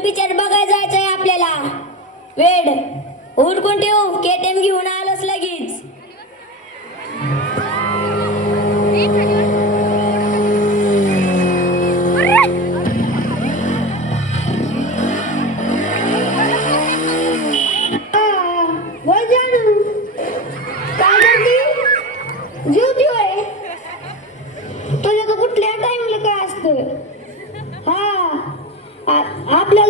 Picture बघायला जायचंय आपल्याला. वेड. उरकून ठेवू? केटीएम घेऊन आलोच लगेच. आपल्याला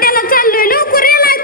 त्याला चाललोय. लवकर येणार